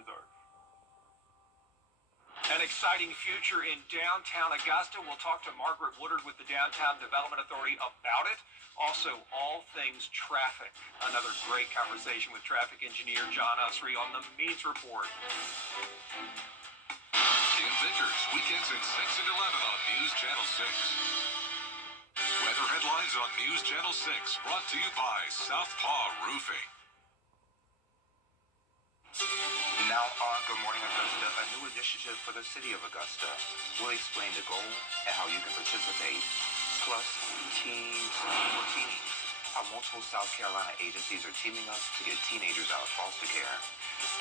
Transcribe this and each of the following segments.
deserve. An exciting future in downtown Augusta. We'll talk to Margaret Woodard with the Downtown Development Authority about it. Also, all things traffic. Another great conversation with traffic engineer John Usry on the Means Report. Kim Vickers, weekends at 6 and 11 on News Channel 6. Weather headlines on News Channel 6, brought to you by Southpaw Roofing. Now on Good Morning Augusta, a new initiative for the city of Augusta. We'll explain the goal and how you can participate. Plus, teens for teens. How multiple South Carolina agencies are teaming up to get teenagers out of foster care.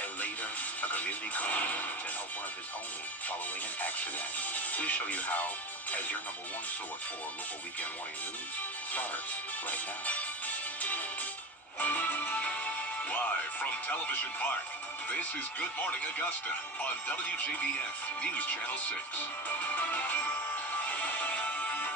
And later, a community comes to help one of his own following an accident. We'll show you how, as your #1 source for local weekend morning news, starts right now. Live from Television Park, this is Good Morning Augusta on WJBF News Channel 6.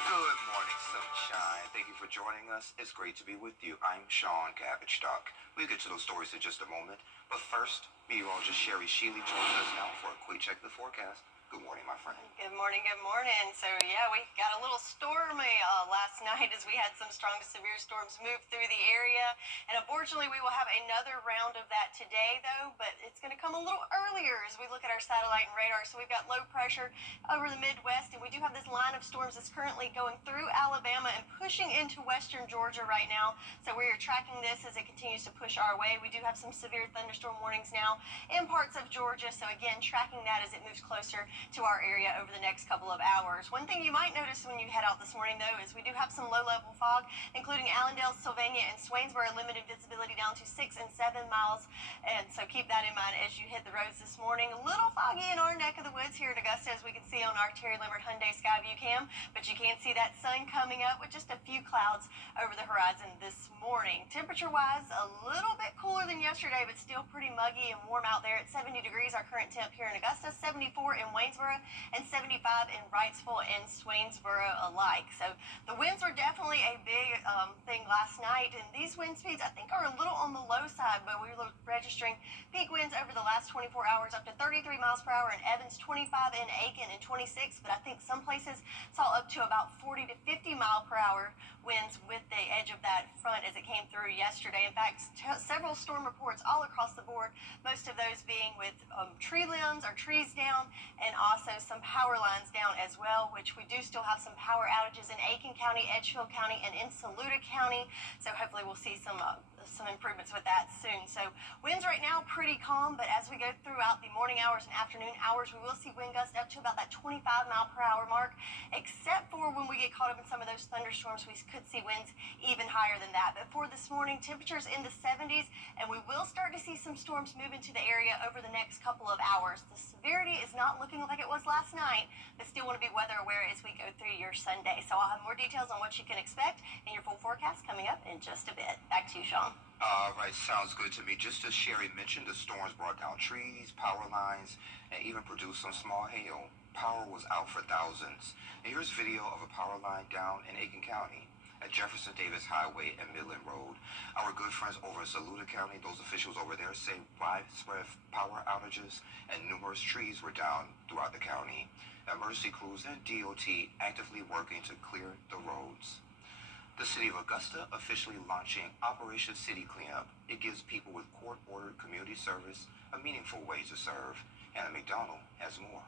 Good morning, sunshine. Thank you for joining us. It's great to be with you. I'm Sean Cabbage-Stock. We'll get to those stories in just a moment. But first, meteorologist Sherry Sheely joins us now for a quick check of the forecast. Good morning, my friend. Good morning, good morning. So yeah, we got a little stormy last night as we had some strong to severe storms move through the area. And unfortunately, we will have another round of that today, though, but it's going to come a little earlier as we look at our satellite and radar. So we've got low pressure over the Midwest, and we do have this line of storms that's currently going through Alabama and pushing into western Georgia right now. So we are tracking this as it continues to push our way. We do have some severe thunderstorm warnings now in parts of Georgia. So again, tracking that as it moves closer to our area over the next couple of hours. One thing you might notice when you head out this morning, though, is we do have some low-level fog, including Allendale, Sylvania, and Swainsboro, limited visibility down to 6 and 7 miles. And so keep that in mind as you hit the roads this morning. A little foggy in our neck of the woods here in Augusta, as we can see on our Terry Limmert Hyundai Skyview cam, but you can see that sun coming up with just a few clouds over the horizon this morning. Temperature-wise, a little bit cooler than yesterday, but still pretty muggy and warm out there at 70 degrees, our current temp here in Augusta, 74 in Waynesboro, and 75 in Wrightsville and Swainsboro alike. So the winds were definitely a big thing last night, and these wind speeds I think are a little on the low side, but we were registering peak winds over the last 24 hours up to 33 miles per hour in Evans, 25 in Aiken, and 26, but I think some places saw up to about 40 to 50 mile per hour winds with the edge of that front as it came through yesterday. In fact, several storm reports all across the board, most of those being with tree limbs or trees down, and also some power lines down as well, which we do still have some power outages in Aiken County, Edgefield County, and in Saluda County. So hopefully we'll see some improvements with that soon. So winds right now pretty calm, but as we go throughout the morning hours and afternoon hours, we will see wind gusts up to about that 25 mile per hour mark, except for when we get caught up in some of those thunderstorms, we could see winds even higher than that. But for this morning, temperatures in the 70s, and we will start to see some storms move into the area over the next couple of hours. The severity is not looking like it was last night, but still want to be weather aware as we go through your Sunday. So I'll have more details on what you can expect in your full forecast coming up in just a bit. Back to you, Sean. All right, sounds good to me. Just as Sherry mentioned, the storms brought down trees, power lines, and even produced some small hail. Power was out for thousands. And here's video of a power line down in Aiken County at Jefferson Davis Highway and Midland Road. Our good friends over in Saluda County, those officials over there say widespread power outages and numerous trees were down throughout the county. Emergency crews and DOT actively working to clear the roads. The city of Augusta officially launching Operation City Cleanup. It gives people with court-ordered community service a meaningful way to serve. Anna McDonald has more.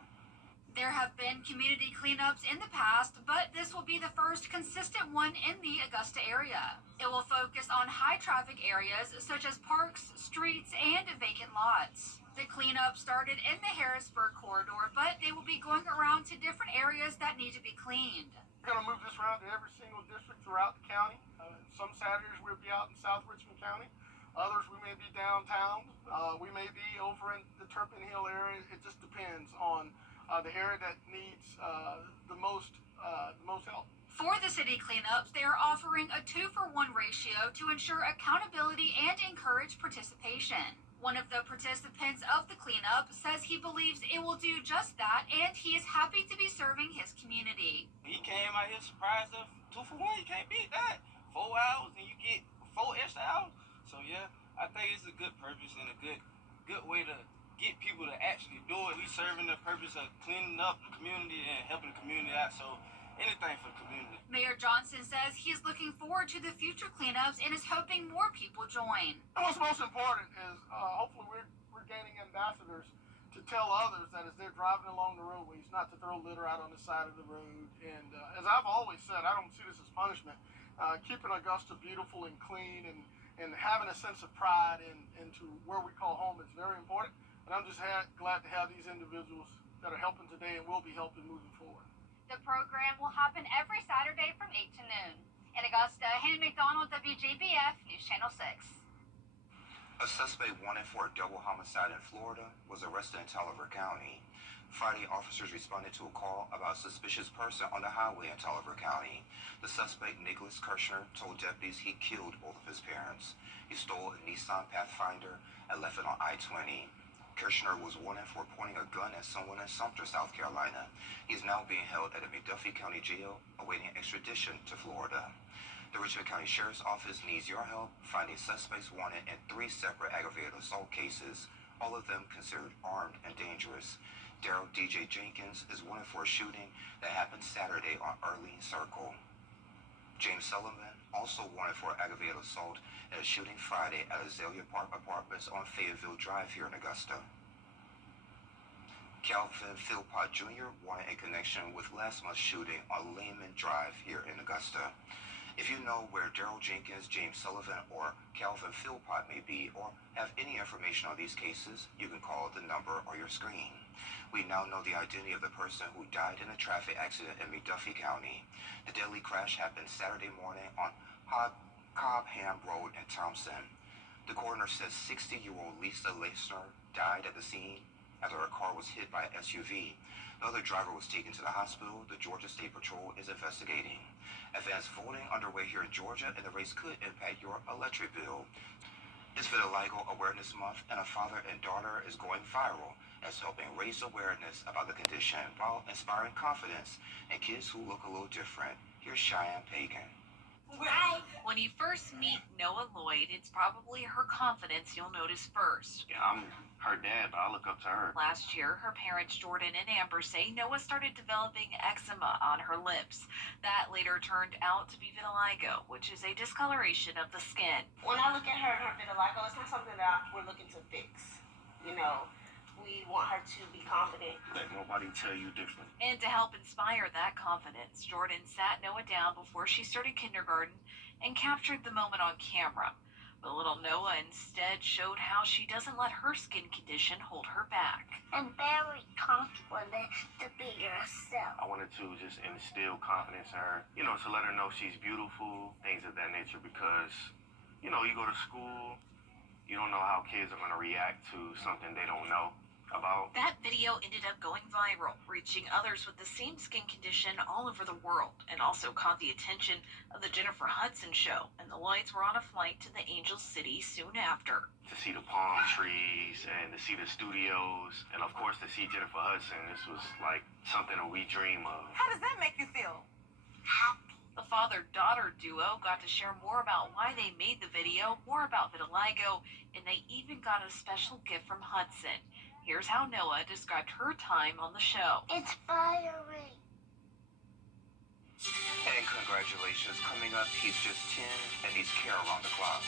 There have been community cleanups in the past, but this will be the first consistent one in the Augusta area. It will focus on high-traffic areas such as parks, streets, and vacant lots. The cleanup started in the Harrisburg corridor, but they will be going around to different areas that need to be cleaned. We're going to move this around to every single district throughout the county. Some Saturdays we'll be out in South Richmond County. Others we may be downtown. We may be over in the Turpin Hill area. It just depends on the area that needs the most help. For the city cleanups, they are offering a 2-for-1 ratio to ensure accountability and encourage participation. One of the participants of the cleanup says he believes it will do just that, and he is happy to be serving his community. He came out here surprised of 2-for-1. You can't beat that. 4 hours and you get 4 extra hours. So yeah, I think it's a good purpose and a good way to get people to actually do it. We serving the purpose of cleaning up the community and helping the community out. So anything for the community. Mayor Johnson says he is looking forward to the future cleanups and is hoping more people join. And what's most important is hopefully we're gaining ambassadors to tell others that as they're driving along the roadways, not to throw litter out on the side of the road. And as I've always said, I don't see this as punishment. Keeping Augusta beautiful and clean and having a sense of pride into where we call home is very important. And I'm just glad to have these individuals that are helping today and will be helping moving forward. The program will happen every Saturday from 8 to noon. In Augusta, Hannah McDonald, WJBF, News Channel 6. A suspect wanted for a double homicide in Florida was arrested in Taliaferro County. Friday, officers responded to a call about a suspicious person on the highway in Taliaferro County. The suspect, Nicholas Kirshner, told deputies he killed both of his parents. He stole a Nissan Pathfinder and left it on I-20. Kirshner was wanted for pointing a gun at someone in Sumter, South Carolina. He is now being held at a McDuffie County jail, awaiting extradition to Florida. The Richmond County Sheriff's Office needs your help finding suspects wanted in 3 separate aggravated assault cases, all of them considered armed and dangerous. Daryl DJ Jenkins is wanted for a shooting that happened Saturday on Arlene Circle. James Sullivan also wanted for aggravated assault in a shooting Friday at Azalea Park Apartments on Fayetteville Drive here in Augusta. Calvin Philpott Jr. wanted in connection with last month's shooting on Lehman Drive here in Augusta. If you know where Daryl Jenkins, James Sullivan, or Calvin Philpott may be, or have any information on these cases, you can call the number on your screen. We now know the identity of the person who died in a traffic accident in McDuffie County. The deadly crash happened Saturday morning on Cobham Road in Thompson. The coroner says 60-year-old Lisa Leisner died at the scene after her car was hit by an SUV. The other driver was taken to the hospital. The Georgia State Patrol is investigating. Advanced voting underway here in Georgia, and the race could impact your electric bill. It's Vitiligo Awareness Month, and a father and daughter is going viral as helping raise awareness about the condition while inspiring confidence in kids who look a little different. Here's Cheyenne Pagan. When you first meet Noah Lloyd, it's probably her confidence you'll notice first. Yeah, I'm her dad, but I look up to her. Last year, her parents Jordan and Amber say Noah started developing eczema on her lips. That later turned out to be vitiligo, which is a discoloration of the skin. When I look at her and her vitiligo, it's not something that we're looking to fix. You know, we want her to be confident. Let nobody tell you different. And to help inspire that confidence, Jordan sat Noah down before she started kindergarten and captured the moment on camera. But little Noah instead showed how she doesn't let her skin condition hold her back. I'm very confident to be yourself. I wanted to just instill confidence in her, you know, to let her know she's beautiful, things of that nature, because, you know, you go to school, you don't know how kids are going to react to something they don't know about. That video ended up going viral, reaching others with the same skin condition all over the world, and also caught the attention of the Jennifer Hudson show, and the Lloyds were on a flight to the Angel City soon after. To see the palm trees and to see the studios, and of course to see Jennifer Hudson, this was like something that we dream of. How does that make you feel? Happy. The father-daughter duo got to share more about why they made the video, more about vitiligo, and they even got a special gift from Hudson. Here's how Noah described her time on the show. It's fiery. And congratulations, coming up, he's just 10 and needs care around the clock.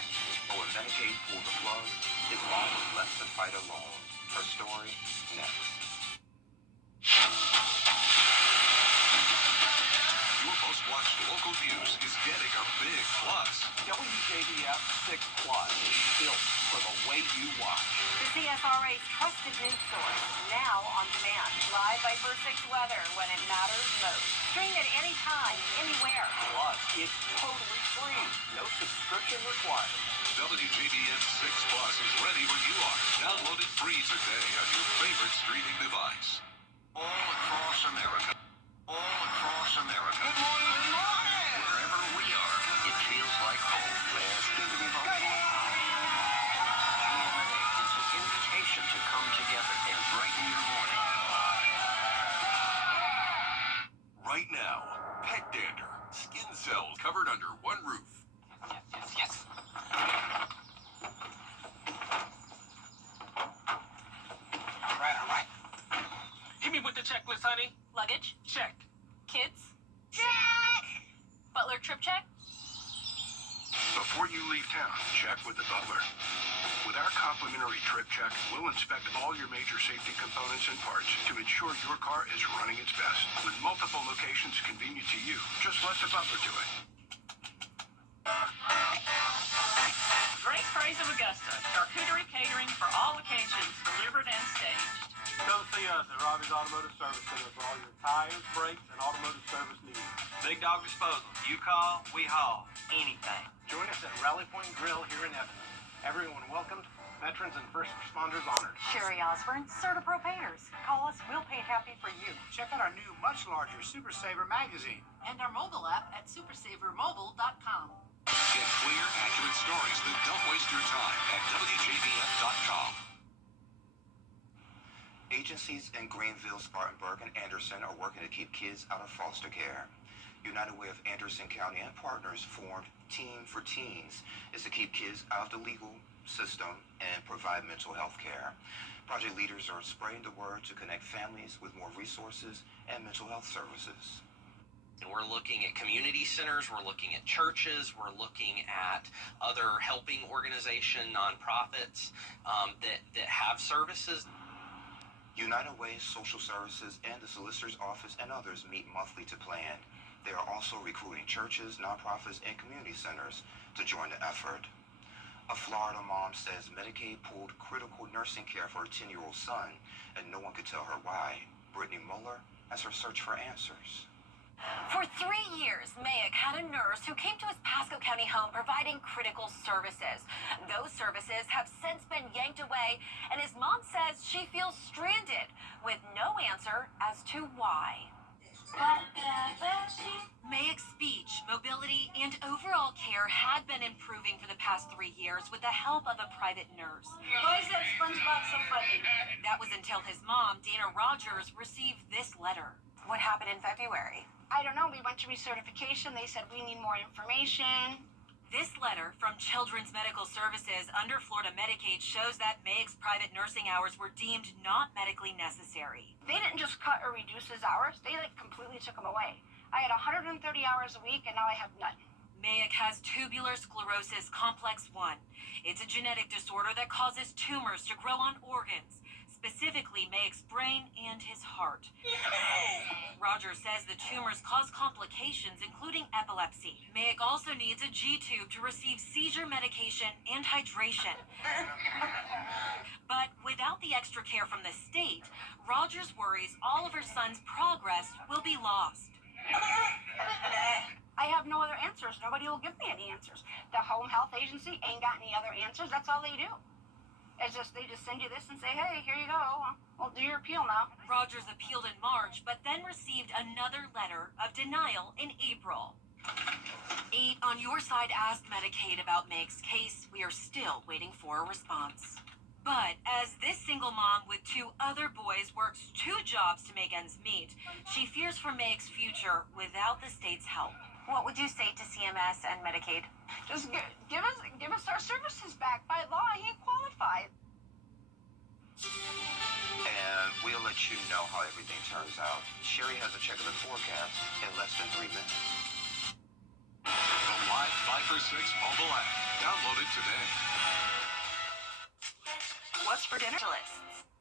But when Medicaid pulled the plug, his mom was left to fight alone. Her story, next. Your most watched local news is getting a big plus. WJBF 6 Plus is built for the way you watch. The CSRA's trusted news source, now on demand. Live by First 6 weather when it matters most. Stream it anytime, anywhere. Plus, it's totally free. No subscription required. WJBF 6 Plus is ready when you are. Download it free today on your favorite streaming device. All across America. All across America. Good morning, good morning! Wherever we are, it feels like home. It's good to be home. It's an invitation to come together and brighten your morning. Right now, pet dander, skin cells covered under one roof. Yes. Honey? Luggage? Check. Kids? Check! Butler trip check? Before you leave town, check with the butler. With our complimentary trip check, we'll inspect all your major safety components and parts to ensure your car is running its best. With multiple locations convenient to you, just let the butler do it. Great Praise of Augusta. Charcuterie catering for all occasions, delivered and staged. Come see us at Robbie's Automotive Service Center for all your tires, brakes, and automotive service needs. Big Dog Disposal. You call, we haul. Anything. Join us at Rally Point Grill here in Evans. Everyone welcomed, veterans and first responders honored. Sherry Osborne, Certipro Painters. Call us, we'll paint happy for you. Check out our new, much larger Super Saver magazine. And our mobile app at supersavermobile.com. Get clear, accurate stories that don't waste your time at WJBF.com. Agencies in Greenville, Spartanburg, and Anderson are working to keep kids out of foster care. United Way of Anderson County and partners formed Team for Teens is to keep kids out of the legal system and provide mental health care. Project leaders are spreading the word to connect families with more resources and mental health services. And we're looking at community centers, we're looking at churches, we're looking at other helping organizations, nonprofits that have services. United Way Social Services and the Solicitor's Office and others meet monthly to plan. They are also recruiting churches, nonprofits, and community centers to join the effort. A Florida mom says Medicaid pulled critical nursing care for her 10-year-old son, and no one could tell her why. Brittany Muller has her search for answers. For 3 years, Mayak had a nurse who came to his Pasco County home providing critical services. Those services have since been yanked away, and his mom says she feels stranded with no answer as to why. Mayak's speech, mobility, and overall care had been improving for the past 3 years with the help of a private nurse. Why is that SpongeBob so funny? That was until his mom, Dana Rogers, received this letter. What happened in February? I don't know. We went to recertification. They said we need more information. This letter from Children's Medical Services under Florida Medicaid shows that Mayak's private nursing hours were deemed not medically necessary. They didn't just cut or reduce his hours. They completely took them away. I had 130 hours a week, and now I have none. Mayak has tubular sclerosis complex 1. It's a genetic disorder that causes tumors to grow on organs, specifically Mayak's brain and his heart. Rogers says the tumors cause complications, including epilepsy. Mayak also needs a G-tube to receive seizure medication and hydration. But without the extra care from the state, Rogers worries all of her son's progress will be lost. I have no other answers. Nobody will give me any answers. The home health agency ain't got any other answers. That's all they do. They just send you this and say, hey, here you go. Well, do your appeal now. Rogers appealed in March, but then received another letter of denial in April. 8 on your side asked Medicaid about Meg's case. We are still waiting for a response. But as this single mom with 2 other boys works 2 jobs to make ends meet, she fears for Meg's future without the state's help. What would you say to CMS and Medicaid? Just give us our services back. By law, he ain't qualified. And we'll let you know how everything turns out. Sherry has a check of the forecast in less than 3 minutes. The live 5 for 6 mobile app. Download it today. What's for dinner?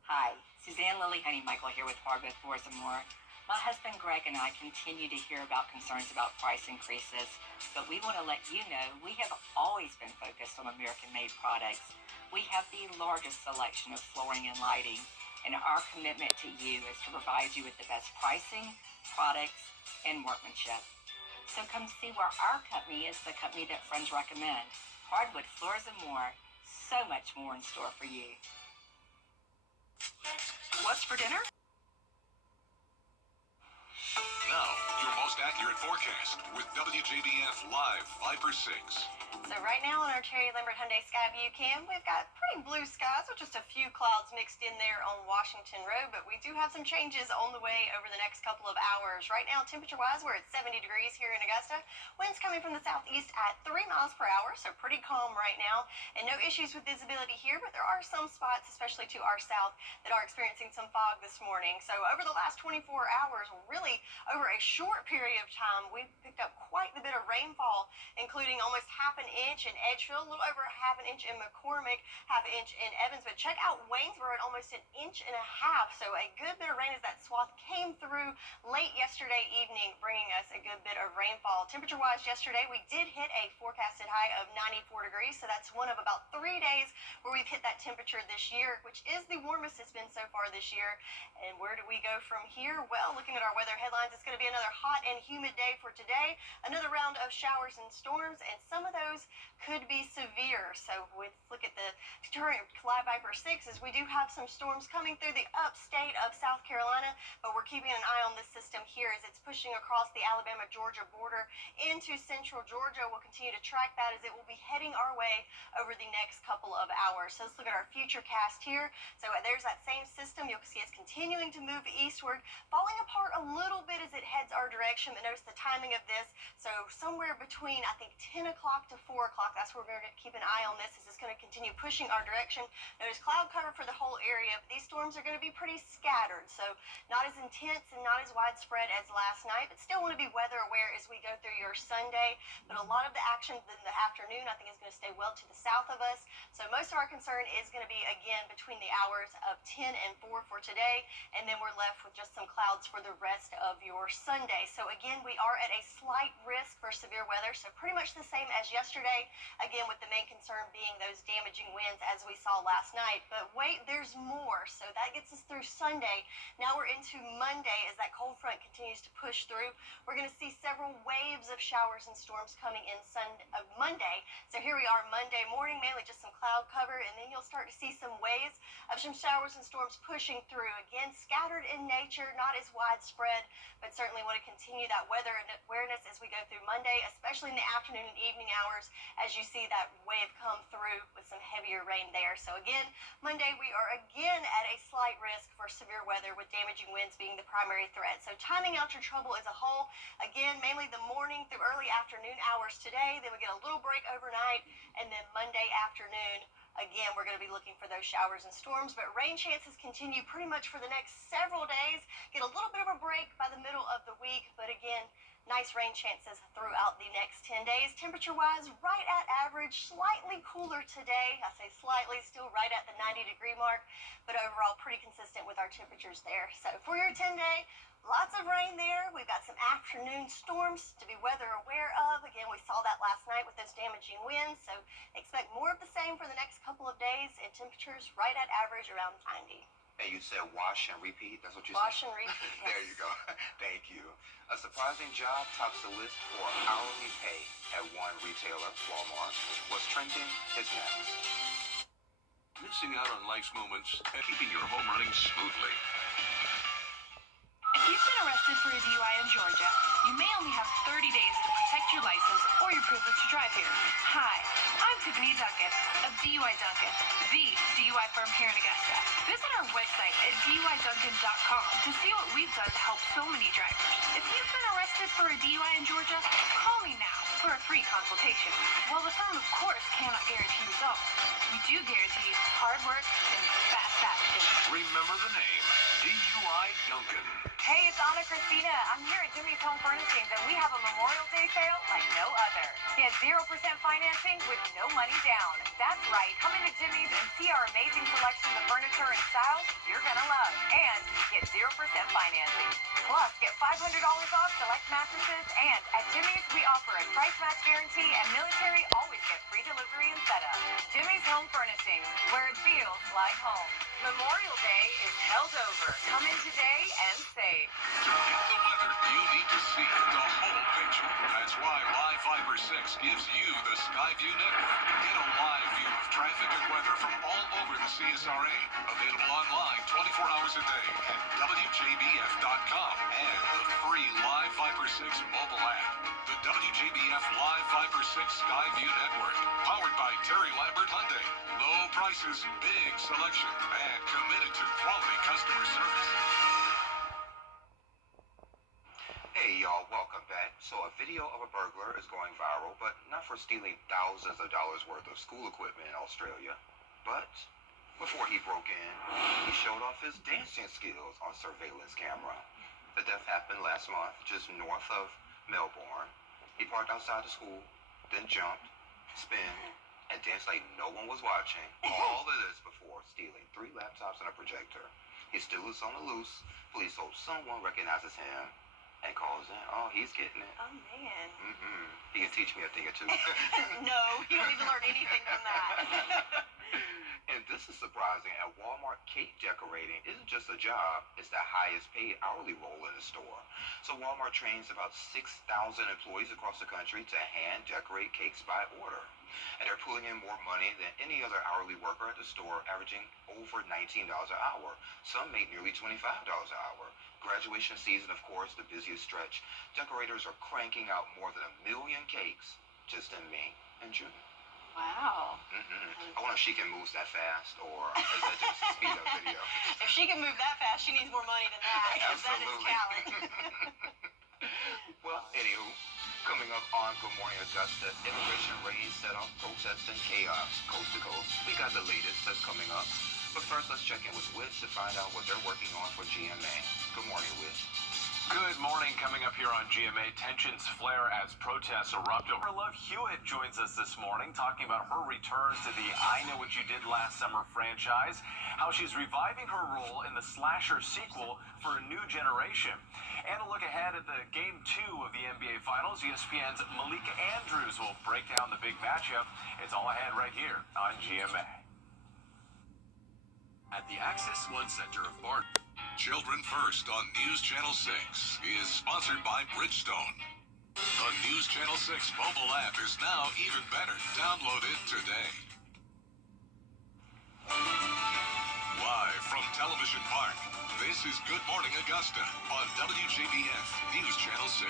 Hi, Suzanne Lily Honey Michael here with Hardwood Floors and More. My husband Greg and I continue to hear about concerns about price increases, but we want to let you know we have always been focused on American-made products. We have the largest selection of flooring and lighting, and our commitment to you is to provide you with the best pricing, products, and workmanship. So come see where our company is the company that friends recommend. Hardwood Floors and More. So much more in store for you. What's for dinner? Now, your most accurate accurate forecast with WJBF Live 5/6. So right now on our Cherry Lambert Hyundai Skyview cam, we've got pretty blue skies with just a few clouds mixed in there on Washington Road, but we do have some changes on the way over the next couple of hours. Right now, temperature-wise, we're at 70 degrees here in Augusta. Winds coming from the southeast at 3 miles per hour, so pretty calm right now. And no issues with visibility here, but there are some spots, especially to our south, that are experiencing some fog this morning. So over the last 24 hours, really over a short period of time, we've picked up quite a bit of rainfall, including almost half an inch in Edgefield, a little over half an inch in McCormick, half an inch in Evans. But check out Waynesboro at almost an inch and a half. So a good bit of rain as that swath came through late yesterday evening, bringing us a good bit of rainfall. Temperature-wise, yesterday we did hit a forecasted high of 94 degrees. So that's one of about 3 days where we've hit that temperature this year, which is the warmest it's been so far this year. And where do we go from here? Well, looking at our weather headlines, it's going to be another hot and humid day for today. Another round of showers and storms, and some of those could be severe. So let's look at the current Fly Viper 6 as we do have some storms coming through the upstate of South Carolina, but we're keeping an eye on this system here as it's pushing across the Alabama-Georgia border into central Georgia. We'll continue to track that as it will be heading our way over the next couple of hours. So let's look at our future cast here. So there's that same system. You'll see it's continuing to move eastward, falling apart a little bit as it heads our direction. But notice the timing of this. So somewhere between, I think, 10 o'clock to 4 o'clock, that's where we're going to keep an eye on this as it's going to continue pushing our direction. Notice cloud cover for the whole area, but these storms are going to be pretty scattered. So not as intense and not as widespread as last night, but still want to be weather aware as we go through your Sunday. But a lot of the action in the afternoon, I think, is going to stay well to the south of us. So most of our concern is going to be, again, between the hours of 10 and 4 for today, and then we're left with just some clouds for the rest of your Sunday. So again, we are at a slight risk for severe weather, so pretty much the same as yesterday, again, with the main concern being those damaging winds as we saw last night. But wait, there's more. So that gets us through Sunday. Now we're into Monday as that cold front continues to push through. We're going to see several waves of showers and storms coming in Monday. So here we are Monday morning, mainly just some cloud cover, and then you'll start to see some waves of some showers and storms pushing through. Again, scattered in nature, not as widespread, but certainly want to continue that weather awareness as we go through Monday, especially in the afternoon and evening hours as you see that wave come through with some heavier rain there. So again, Monday we are again at a slight risk for severe weather with damaging winds being the primary threat. So timing out your trouble as a whole, again, mainly the morning through early afternoon hours today, then we get a little break overnight, and then Monday afternoon, again, we're going to be looking for those showers and storms, but rain chances continue pretty much for the next several days. Get a little bit of a break by the middle of the week, but again, nice rain chances throughout the next 10 days. Temperature-wise, right at average, slightly cooler today. I say slightly, still right at the 90-degree mark, but overall pretty consistent with our temperatures there. So for your 10-day, lots of rain there. We've got some afternoon storms to be weather aware of. Again, we saw that last night with those damaging winds, so expect more of the same for the next couple of days, and temperatures right at average around 90. And you said wash and repeat? That's what you Wash said? and repeat, yes. There you go. Thank you. A surprising job tops the list for hourly pay at one retailer, Walmart. What's trending is next. Missing out on life's moments and keeping your home running smoothly. If you've been arrested for a DUI in Georgia, you may only have 30 days to protect your license or your privilege to drive here. Hi, I'm Tiffany Duncan of DUI Duncan, the DUI firm here in Augusta. Visit our website at DUIDuncan.com to see what we've done to help so many drivers. If you've been arrested for a DUI in Georgia, call me now for a free consultation. While the firm, of course, cannot guarantee results, we do guarantee hard work and fast action. Remember the name, DUI Duncan. Hey, it's Anna Christina. I'm here at Jimmy's Home Furnishings, and we have a Memorial Day sale like no other. Get 0% financing with no money down. That's right. Come into Jimmy's and see our amazing selection of furniture and styles you're going to love. And get 0% financing. Plus, get $500 off select mattresses. And at Jimmy's, we offer a price match guarantee, and military always get free delivery and setup. Jimmy's Home Furnishings, where it feels like home. Memorial Day is held over. Come in today and save. To get the weather, you need to see the whole picture. That's why Live Fiber 6 gives you the Skyview network. Get a live view of traffic and weather from all over the CSRA. Available online 24 hours hours a day at WJBF.com and the free Live Viper 6 mobile app. The WJBF Live Viper 6 Skyview Network, powered by Terry Lambert Hyundai. Low prices, big selection, and committed to quality customer service. Hey y'all, welcome back. So a video of a burglar is going viral, but not for stealing thousands of dollars worth of school equipment in Australia. But before he broke in, he showed off his dancing skills on surveillance camera. The death happened last month, just north of Melbourne. He parked outside the school, then jumped, spin, and danced like no one was watching. All of this before stealing 3 laptops and a projector. He still is on the loose. Police hope someone recognizes him and calls in. Oh, he's getting it. Oh, man. He can teach me a thing or two. No, you don't need to learn anything from that. And this is surprising. At Walmart, cake decorating isn't just a job, it's the highest paid hourly role in the store. So Walmart trains about 6,000 employees across the country to hand decorate cakes by order. And they're pulling in more money than any other hourly worker at the store, averaging over $19 an hour. Some make nearly $25 an hour. Graduation season, of course, the busiest stretch. Decorators are cranking out more than 1 million cakes just in May and June. Wow. I wonder if she can move that fast, or is that just a speed up video? If she can move that fast, she needs more money than that, because that is talent. Well, anywho, coming up on Good Morning Augusta, immigration raids set off protests and chaos coast to coast. We got the latest that's coming up. But first, let's check in with Wiz to find out what they're working on for GMA. Good morning, Wiz. Good morning. Coming up here on GMA, tensions flare as protests erupt. Love Hewitt joins us this morning talking about her return to the I Know What You Did Last Summer franchise, how she's reviving her role in the slasher sequel for a new generation, and a look ahead at the Game 2 of the NBA Finals. ESPN's Malika Andrews will break down the big matchup. It's all ahead right here on GMA. At the Access One Center of Barton, Children First on News Channel 6 is sponsored by Bridgestone. The News Channel 6 mobile app is now even better. Download it today. Live from Television Park, this is Good Morning Augusta on WJBF News Channel 6.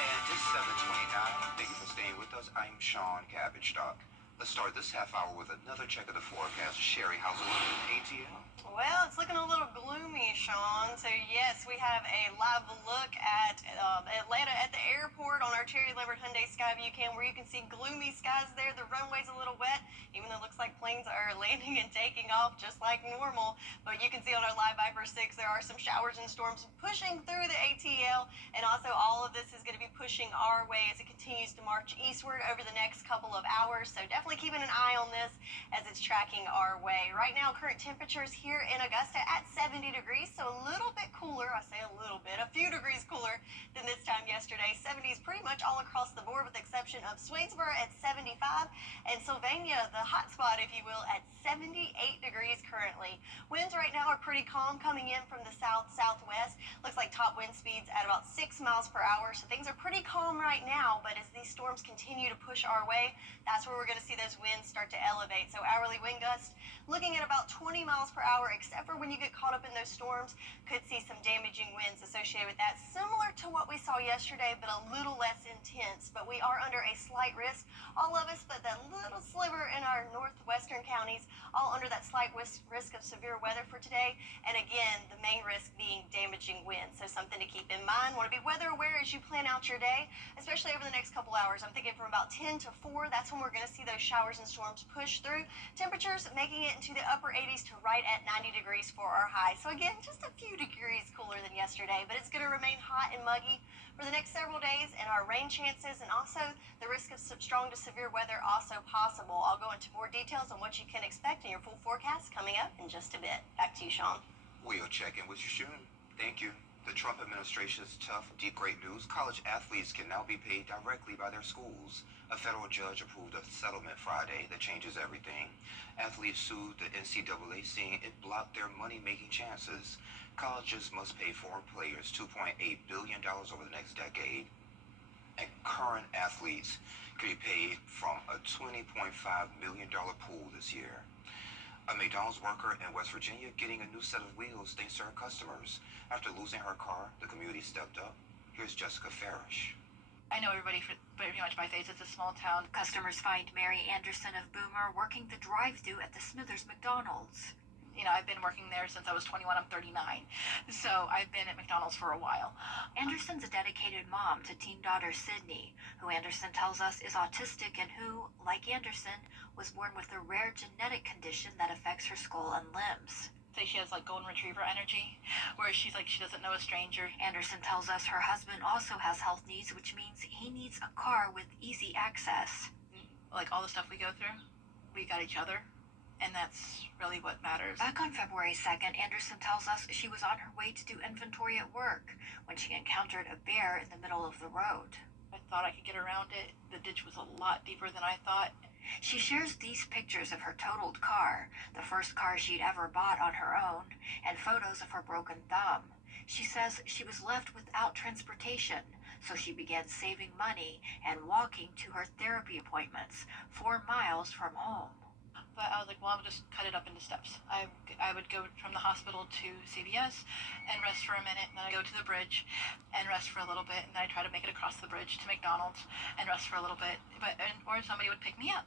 And it's 7:29. Thank you for staying with us. I'm Sean Cabbage-Stock. Let's start this half hour with another check of the forecast. Sherry, how's it looking in ATL? Well, it's looking a little gloomy, Sean. So, yes, we have a live look at Atlanta at the airport on our Terry Lambert Hyundai Skyview cam, where you can see gloomy skies there. The runway's a little wet, even though it looks like planes are landing and taking off just like normal. But you can see on our Live Viper 6, there are some showers and storms pushing through the ATL. And also, all of this is going to be pushing our way as it continues to march eastward over the next couple of hours. So, definitely keeping an eye on this as it's tracking our way. Right now, current temperatures here in Augusta at 70 degrees, so a little bit cooler. I say a little bit, a few degrees cooler than this time yesterday. 70s pretty much all across the board, with the exception of Swainsboro at 75 and Sylvania, the hot spot, if you will, at 78 degrees currently. Winds right now are pretty calm, coming in from the south-southwest. Looks like top wind speeds at about 6 miles per hour, so things are pretty calm right now. But as these storms continue to push our way, that's where we're going to see those winds start to elevate. So hourly wind gusts looking at about 20 miles per hour, except for when you get caught up in those storms, could see some damaging winds associated with that, similar to what we saw yesterday, but a little less intense. But we are under a slight risk, all of us, but that little sliver in our northwestern counties, all under that slight risk of severe weather for today. And again, the main risk being damaging winds. So something to keep in mind. Want to be weather aware as you plan out your day, especially over the next couple hours. I'm thinking from about 10 to 4, that's when we're going to see those showers and storms push through. Temperatures making it into the upper 80s to right at 90 degrees for our high. So again, just a few degrees cooler than yesterday, but it's going to remain hot and muggy for the next several days, and our rain chances and also the risk of strong to severe weather also possible. I'll go into more details on what you can expect in your full forecast coming up in just a bit. Back to you, Sean. We'll check in with you soon. Thank you. The Trump administration's tough, deep, great news. College athletes can now be paid directly by their schools. A federal judge approved a settlement Friday that changes everything. Athletes sued the NCAA, saying it blocked their money-making chances. Colleges must pay foreign players $2.8 billion over the next decade. And current athletes can be paid from a $20.5 million pool this year. A McDonald's worker in West Virginia getting a new set of wheels thanks to her customers. After losing her car, the community stepped up. Here's Jessica Farish. I know everybody pretty much by face. It's a small town. Customers find Mary Anderson of Boomer working the drive-thru at the Smithers McDonald's. You know, I've been working there since I was 21. I'm 39. So I've been at McDonald's for a while. Anderson's a dedicated mom to teen daughter Sydney, who Anderson tells us is autistic and who, like Anderson, was born with a rare genetic condition that affects her skull and limbs. Say she has like golden retriever energy, where she's like she doesn't know a stranger. Anderson tells us her husband also has health needs, which means he needs a car with easy access. Like all the stuff we go through, we got each other, and that's really what matters. Back on February 2nd, Anderson tells us she was on her way to do inventory at work when she encountered a bear in the middle of the road. I thought I could get around it. The ditch was a lot deeper than I thought. She shares these pictures of her totaled car, the first car she'd ever bought on her own, and photos of her broken thumb. She says she was left without transportation, so she began saving money and walking to her therapy appointments 4 miles from home. But I was like, well, I'll just cut it up into steps. I would go from the hospital to CVS and rest for a minute, and then I go to the bridge and rest for a little bit, and then I try to make it across the bridge to McDonald's and rest for a little bit, or somebody would pick me up.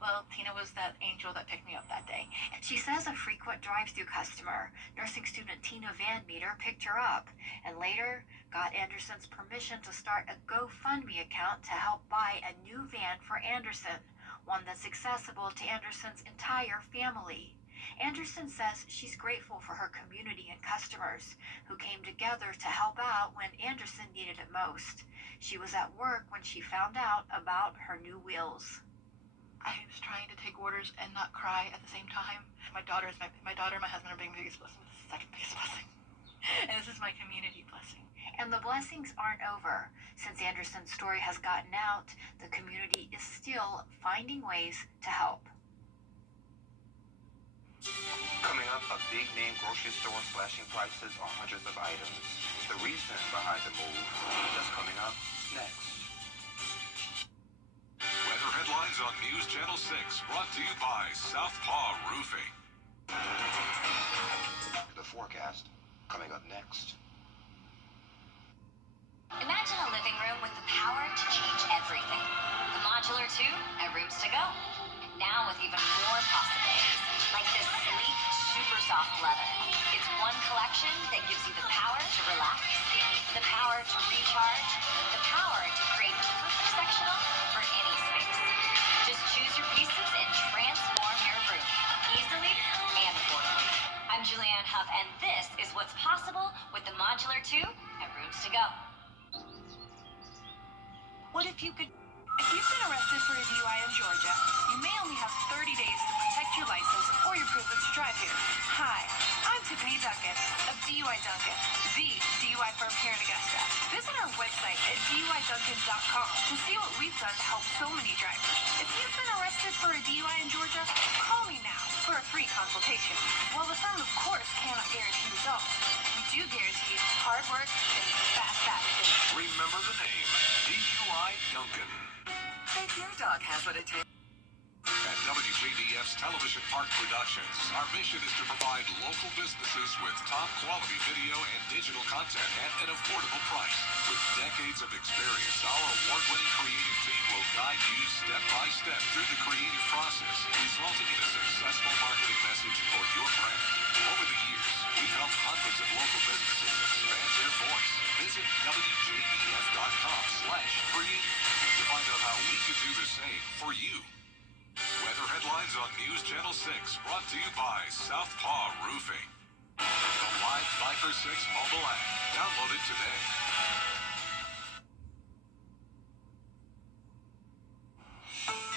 Well, Tina was that angel that picked me up that day. She says a frequent drive-thru customer, nursing student Tina Van Meter, picked her up, and later got Anderson's permission to start a GoFundMe account to help buy a new van for Anderson, one that's accessible to Anderson's entire family. Anderson says she's grateful for her community and customers who came together to help out when Anderson needed it most. She was at work when she found out about her new wheels. I was trying to take orders and not cry at the same time. My daughter and my husband are being the biggest blessing. This is the second biggest blessing. And this is my community blessing. And the blessings aren't over. Since Anderson's story has gotten out, the community is still finding ways to help. Coming up, a big name grocery store slashing prices on hundreds of items. The reason behind the move. That's coming up next. Weather headlines on News Channel 6, brought to you by Southpaw Roofing. The forecast coming up next. Imagine a living room with the power to change everything. The Modular 2 at Rooms to Go. Now with even more possibilities, like this sleek, super soft leather. It's one collection that gives you the power to relax, the power to recharge, the power to create the perfect sectional for any space. Just choose your pieces and transform your room, easily and affordably. I'm Julianne Huff, and this is what's possible with the Modular 2 at Rooms to Go. What if you could... If you've been arrested for a DUI in Georgia, you may only have 30 days to protect your license or your privilege to drive here. Hi, I'm Tiffany Duncan of DUI Duncan, the DUI firm here in Augusta. Visit our website at DUIDuncan.com to see what we've done to help so many drivers. If you've been arrested for a DUI in Georgia, call me now for a free consultation. While the firm, of course, cannot guarantee results, we do guarantee hard work and fast action. Remember the name, DUI Duncan. Think your dog has what it takes. At WJBF's Television Park Productions, our mission is to provide local businesses with top quality video and digital content at an affordable price. With decades of experience, our award-winning creative team will guide you step by step through the creative process, resulting in a successful marketing message for your brand. Over the years, we've helped hundreds of local businesses expand their voice. Visit WJBF.com/creative to find out how we can do the same for you. Weather headlines on News Channel 6, brought to you by Southpaw Roofing. The Live Viper 6 mobile app. Download it today.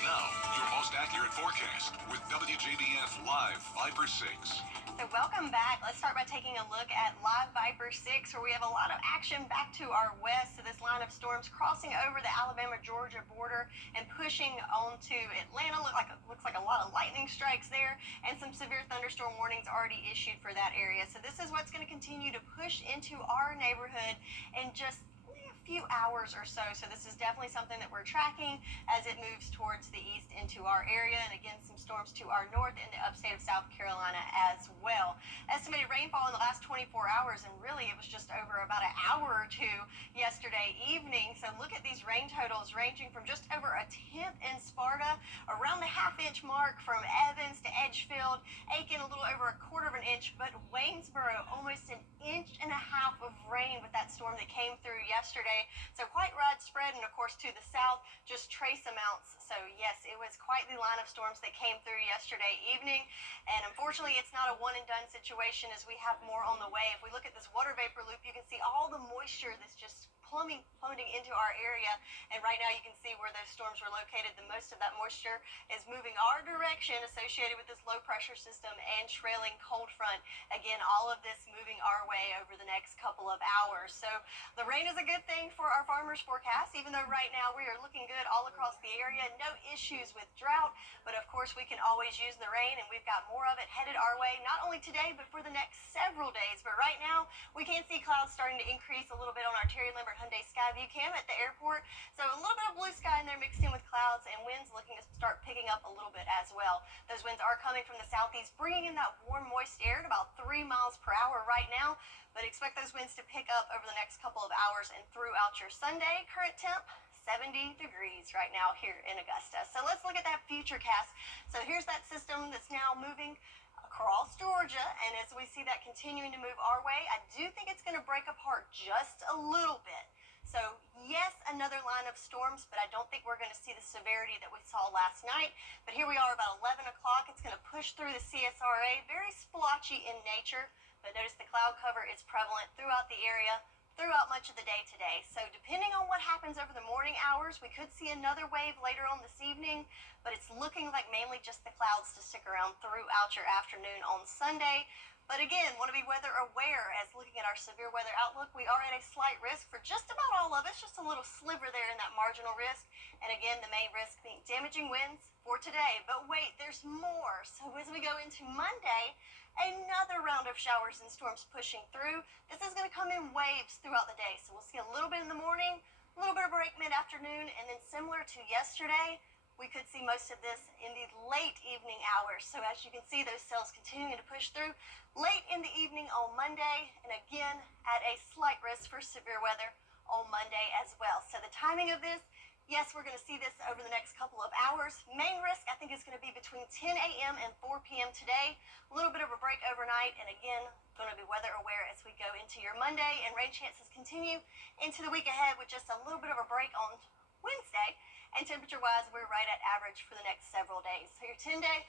Now, your most accurate forecast with WJBF Live Viper 6. So welcome back. Let's start by taking a look at Live Viper 6, where we have a lot of action back to our west. So this line of storms crossing over the Alabama-Georgia border and pushing onto Atlanta. Looks like a lot of lightning strikes there, and some severe thunderstorm warnings already issued for that area. So this is what's going to continue to push into our neighborhood in just a few hours or so. So this is definitely something that we're tracking as it moves towards the east into our area. And again, some storms to our north in the upstate of South Carolina as well. Estimated rainfall in the last 24 hours, and really it was just over about an hour or two yesterday evening. So look at these rain totals ranging from just over a tenth in Sparta, around the half-inch mark from Evans to Edgefield, Aiken a little over a quarter of an inch, but Waynesboro almost an inch and a half of rain with that storm that came through yesterday. So quite widespread, and of course to the south, just trace amounts. So yes, it was quite the line of storms that came through yesterday evening. And unfortunately, it's not a one and done situation as we have more on the way. If we look at this water vapor loop, you can see all the moisture that's just plummeting into our area. And right now you can see where those storms were located. The most of that moisture is moving our direction associated with this low pressure system and trailing cold front. Again, all of this moving our way over the next couple of hours. So the rain is a good thing for our farmers forecast, even though right now we are looking good all across the area. No issues with drought, but of course we can always use the rain, and we've got more of it headed our way, not only today, but for the next several days. But right now we can see clouds starting to increase a little bit on our Terry Lambert Hyundai Skyview cam at the airport. So a little bit of blue sky in there mixed in with clouds, and winds looking to start picking up a little bit as well. Those winds are coming from the southeast, bringing in that warm, moist air at about 3 miles per hour right now, but expect those winds to pick up over the next couple of hours and throughout your Sunday. Current temp 70 degrees right now here in Augusta. So let's look at that future cast. So here's that system that's now moving across Georgia, and as we see that continuing to move our way, I do think it's going to break apart just a little bit. So yes, another line of storms, but I don't think we're going to see the severity that we saw last night. But here we are about 11 o'clock. It's going to push through the CSRA, very splotchy in nature, but notice the cloud cover is prevalent throughout the area throughout much of the day today. So depending on what happens over the morning hours, we could see another wave later on this evening, but it's looking like mainly just the clouds to stick around throughout your afternoon on Sunday. But again, want to be weather aware as looking at our severe weather outlook. We are at a slight risk for just about all of us, just a little sliver there in that marginal risk. And again, the main risk being damaging winds for today. But wait, there's more. So as we go into Monday, another round of showers and storms pushing through. This is going to come in waves throughout the day. So we'll see a little bit in the morning, a little bit of break mid-afternoon, and then similar to yesterday, we could see most of this in the late evening hours. So as you can see, those cells continuing to push through late in the evening on Monday, and again, at a slight risk for severe weather on Monday as well. So the timing of this, yes, we're going to see this over the next couple of hours. Main risk, I think, is going to be between 10 a.m. and 4 p.m. today. A little bit of a break overnight, and again, going to be weather aware as we go into your Monday, and rain chances continue into the week ahead with just a little bit of a break on Wednesday. And temperature-wise, we're right at average for the next several days. So your 10-day,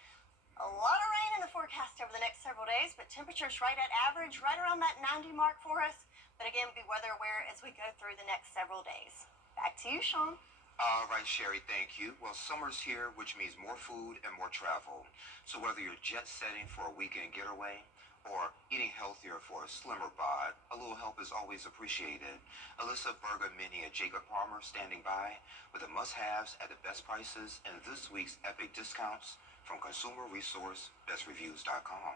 a lot of rain in the forecast over the next several days, but temperatures right at average, right around that 90 mark for us. But again, be weather aware as we go through the next several days. Back to you, Sean. All right, Sherry, thank you. Well, summer's here, which means more food and more travel. So whether you're jet setting for a weekend getaway or eating healthier for a slimmer bod, a little help is always appreciated. Alyssa Berger-Minnie and Jacob Palmer standing by with the must-haves at the best prices and this week's epic discounts from consumer resource bestreviews.com.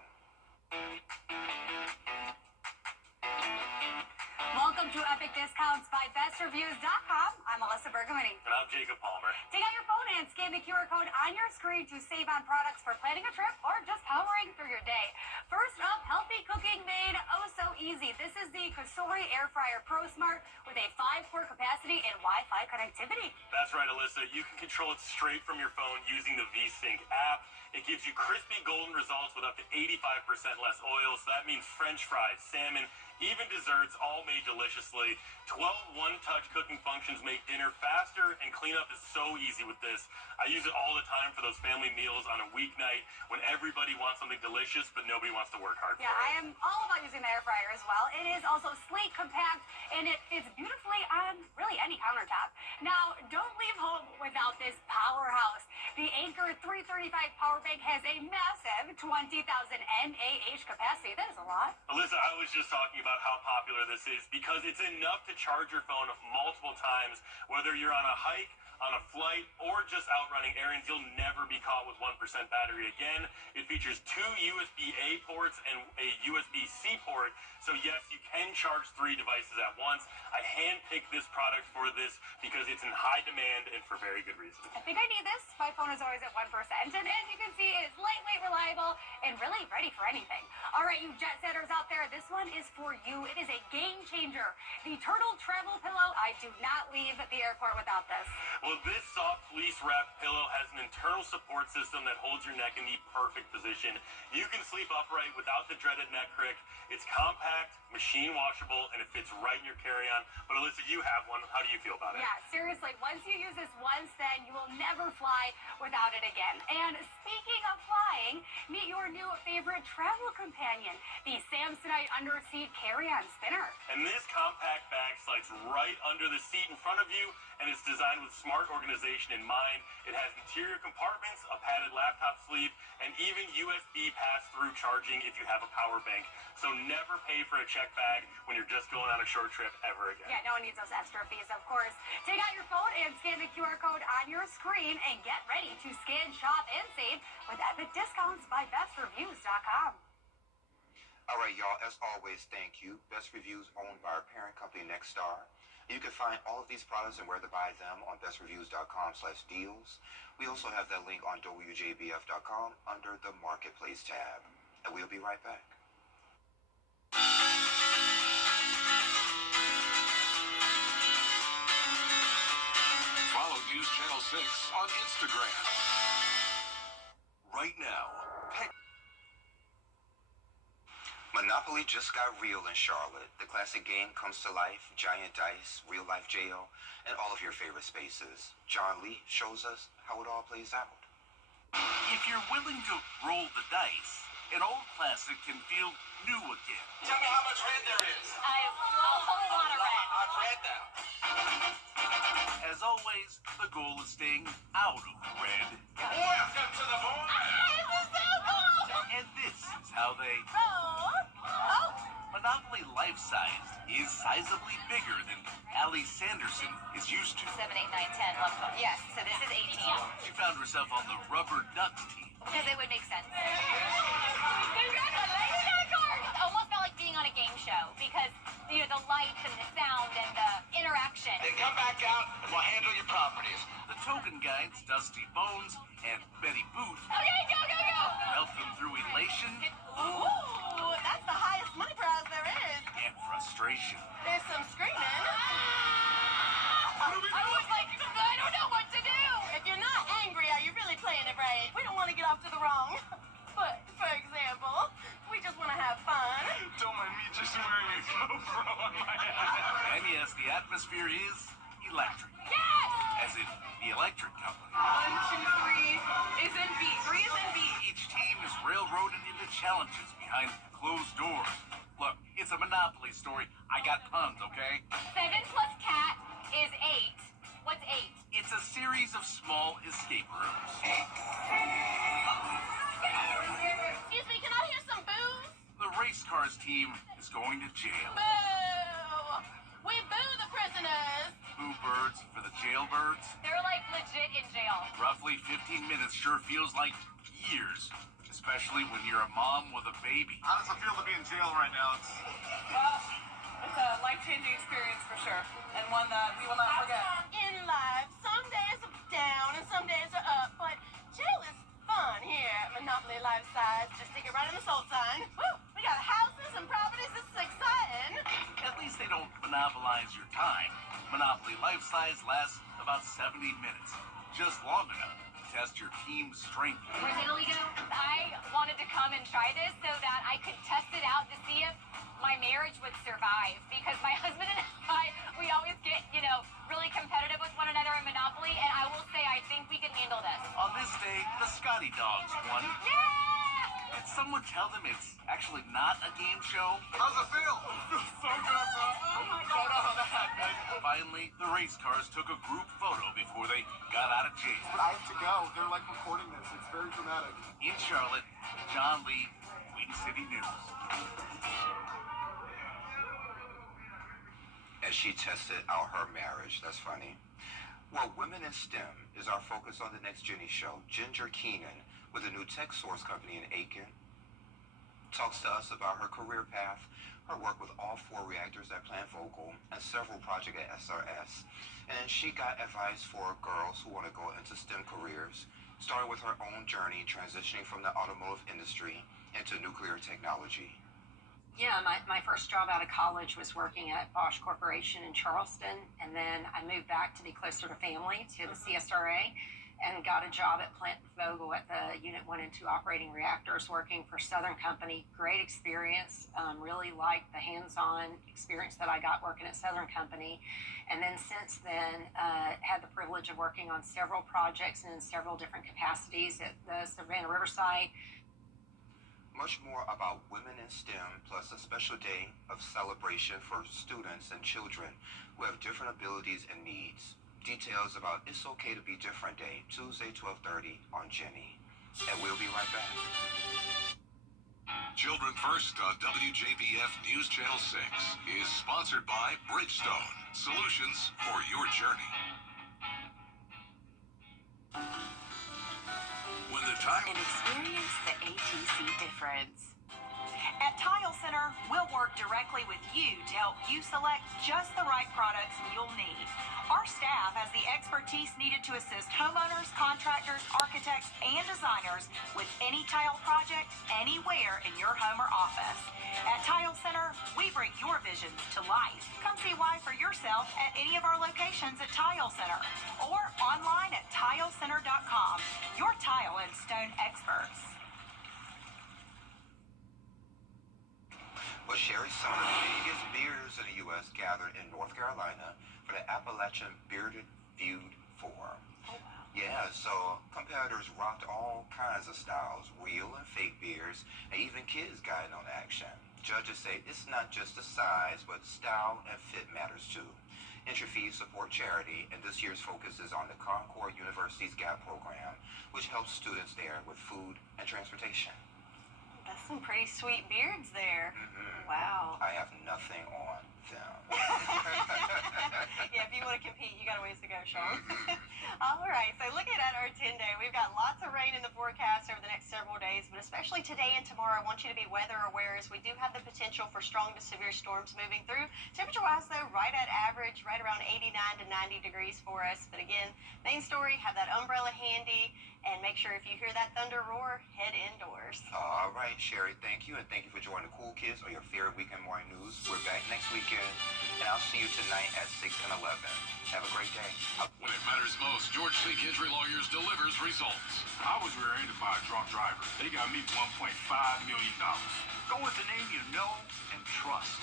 Welcome to Epic Discounts by BestReviews.com. I'm Alyssa Bergamini. And I'm Jacob Palmer. Take out your phone and scan the QR code on your screen to save on products for planning a trip or just powering through your day. First up, healthy cooking made oh so easy. This is the Cosori Air Fryer Pro Smart with a 5-quart capacity and Wi-Fi connectivity. That's right, Alyssa. You can control it straight from your phone using the VSync app. It gives you crispy golden results with up to 85% less oil. So that means French fries, salmon, even desserts, all made deliciously. 12 one-touch cooking functions make dinner faster, and cleanup is so easy with this. I use it all the time for those family meals on a weeknight when everybody wants something delicious, but nobody wants to work hard for Yeah, it. I am all about using the air fryer as well. It is also sleek, compact, and it fits beautifully on really any countertop. Now, don't leave home without this powerhouse. The Anchor 335 power bank has a massive 20,000 mAh capacity. That is a lot. Alyssa, I was just talking about how popular this is because it's enough to charge your phone multiple times, whether you're on a hike, on a flight, or just out running errands, you'll never be caught with 1% battery again. It features 2 USB-A ports and a USB-C port, so yes, you can charge 3 devices at once. I handpicked this product for this because it's in high demand and for very good reason. I think I need this. My phone is always at 1%, and as you can see, it's lightweight, reliable, and really ready for anything. All right, you jet setters out there, this one is for you. It is a game changer. The Turtle Travel Pillow. I do not leave the airport without this. Well, this soft fleece wrapped pillow has an internal support system that holds your neck in the perfect position. You can sleep upright without the dreaded neck crick. It's compact, machine washable, and it fits right in your carry-on. But Alyssa, you have one. How do you feel about it? Yeah, seriously, once you use this once, then you will never fly without it again. And speaking of flying, meet your new favorite travel companion, the Samsonite Underseat Carry-On Spinner. And this compact bag slides right under the seat in front of you, and it's designed with smart organization in mind. It has interior compartments, a padded laptop sleeve, and even USB pass-through charging if you have a power bank. So never pay for a check bag when you're just going on a short trip ever again. Yeah, no one needs those extra fees, of course. Take out your phone and scan the QR code on your screen and get ready to scan, shop, and save with epic discounts by bestreviews.com. All right, y'all, as always, thank you. Best Reviews, owned by our parent company, Nexstar. You can find all of these products and where to buy them on bestreviews.com/deals. We also have that link on WJBF.com under the Marketplace tab. And we'll be right back. Follow News Channel 6 on Instagram. Right now, Monopoly just got real in Charlotte. The classic game comes to life, giant dice, real-life jail, and all of your favorite spaces. John Lee shows us how it all plays out. If you're willing to roll the dice, an old classic can feel new again. Tell me how much red there is. A whole lot of red. I've read that. As always, the goal is staying out of the red. Welcome to the board. This is so cool. And this is how they... Oh. Monopoly life-sized is sizably bigger than Allie Sanderson is used to. 7, 8, 9, 10, 11, 12. Yes, so this is 18. She found herself on the rubber ducks team. Because it would make sense. Congratulations on a card! It almost felt like being on a game show because, you know, the lights and the sound and the interaction. Then come back out and we'll handle your properties. The token guides, Dusty Bones and Betty Boot, Okay, go! help them through elation Ooh, that's the highest money prize there is. and frustration. There's some screaming. I was like, I don't know what to do. If you're not angry, are you really playing it right? We don't want to get off to the wrong foot, for example. We just want to have fun. Don't mind me just wearing a GoPro on my head. And yes, the atmosphere is electric. Yes! As in the electric company. 1, 2, 3 is in B. 3 is in B. Each team is railroaded into challenges behind closed doors. Look, it's a Monopoly story. I got puns, okay? 7 plus cat is 8. What's 8? It's a series of small escape rooms. Excuse me, can I hear some boos? The race cars team is going to jail. Boo! We boo the prisoners. Boo birds for the jailbirds. They're like legit in jail. Roughly 15 minutes sure feels like years, especially when you're a mom with a baby. How does it feel to be in jail right now? Well, it's a life-changing experience for sure, and one that we will not forget. In life, some days are down and some days are up, but jail is fun here at Monopoly Life Size. Just stick it right in the sold sign. Woo! We got houses and properties. This is exciting. At least they don't monopolize your time. Monopoly Life Size lasts about 70 minutes, just long enough to test your team's strength. Where's Italy go? I wanted to come and try this so that I could test it out to see if my marriage would survive. Because my husband and I, we always get, you know, really competitive with one another in Monopoly. And I will say, I think we can handle this. On this day, the Scotty Dogs won. Yeah! Did someone tell them it's actually not a game show? How's it feel? So good, bro. Don't know how that happened. Finally, the race cars took a group photo before they got out of jail. But I have to go. They're like recording this. It's very dramatic. In Charlotte, John Lee, Queen City News. As she tested out her marriage, that's funny. Well, Women in STEM is our focus on the next Jenny show. Ginger Keenan, with a new tech source company in Aiken, talks to us about her career path, her work with all 4 reactors at Plant Vogtle, and several projects at SRS. And she got advice for girls who want to go into STEM careers, starting with her own journey transitioning from the automotive industry into nuclear technology. Yeah, my first job out of college was working at Bosch Corporation in Charleston, and then I moved back to be closer to family, to the CSRA, and got a job at Plant Vogtle at the Unit 1 and 2 operating reactors, working for Southern Company. Great experience, really liked the hands-on experience that I got working at Southern Company. And then since then, had the privilege of working on several projects and in several different capacities at the Savannah Riverside. Much more about Women in STEM, plus a special day of celebration for students and children who have different abilities and needs. Details about It's Okay to Be Different Day, Tuesday, 12:30 on Jenny. And we'll be right back. Children First on WJBF News Channel 6 is sponsored by Bridgestone, solutions for your journey. When the time and experience the ATC difference. At Tile Center, we'll work directly with you to help you select just the right products you'll need. Our staff has the expertise needed to assist homeowners, contractors, architects, and designers with any tile project anywhere in your home or office. At Tile Center, we bring your visions to life. Come see why for yourself at any of our locations at Tile Center or online at tilecenter.com. Your tile and stone experts. Well, Sherry, some of the biggest beers in the U.S. gathered in North Carolina for the Appalachian Bearded Feud 4. Oh, wow. Yeah, so competitors rocked all kinds of styles, real and fake beers, and even kids got in on action. Judges say it's not just the size, but style and fit matters too. Entry fees support charity, and this year's focus is on the Concord University's GAP program, which helps students there with food and transportation. That's some pretty sweet beards there. Mm-hmm. Wow. I have nothing on them. Yeah, if you want to compete, you got a ways to go, Sean. All right, so looking at our 10-day, we've got lots of rain in the forecast over the next several days, but especially today and tomorrow, I want you to be weather aware as we do have the potential for strong to severe storms moving through. Temperature-wise, though, right at average, right around 89 to 90 degrees for us. But again, main story, have that umbrella handy, and make sure if you hear that thunder roar, head indoors. All right, Sherry, thank you, and thank you for joining the Cool Kids on your favorite weekend morning news. We're back next weekend, and I'll see you tonight at 6 and 11. Have a great day. When it matters most, George Sink Injury Lawyers delivers results. I was rear-ended by a drunk driver. They got me $1.5 million. Go with the name you know and trust.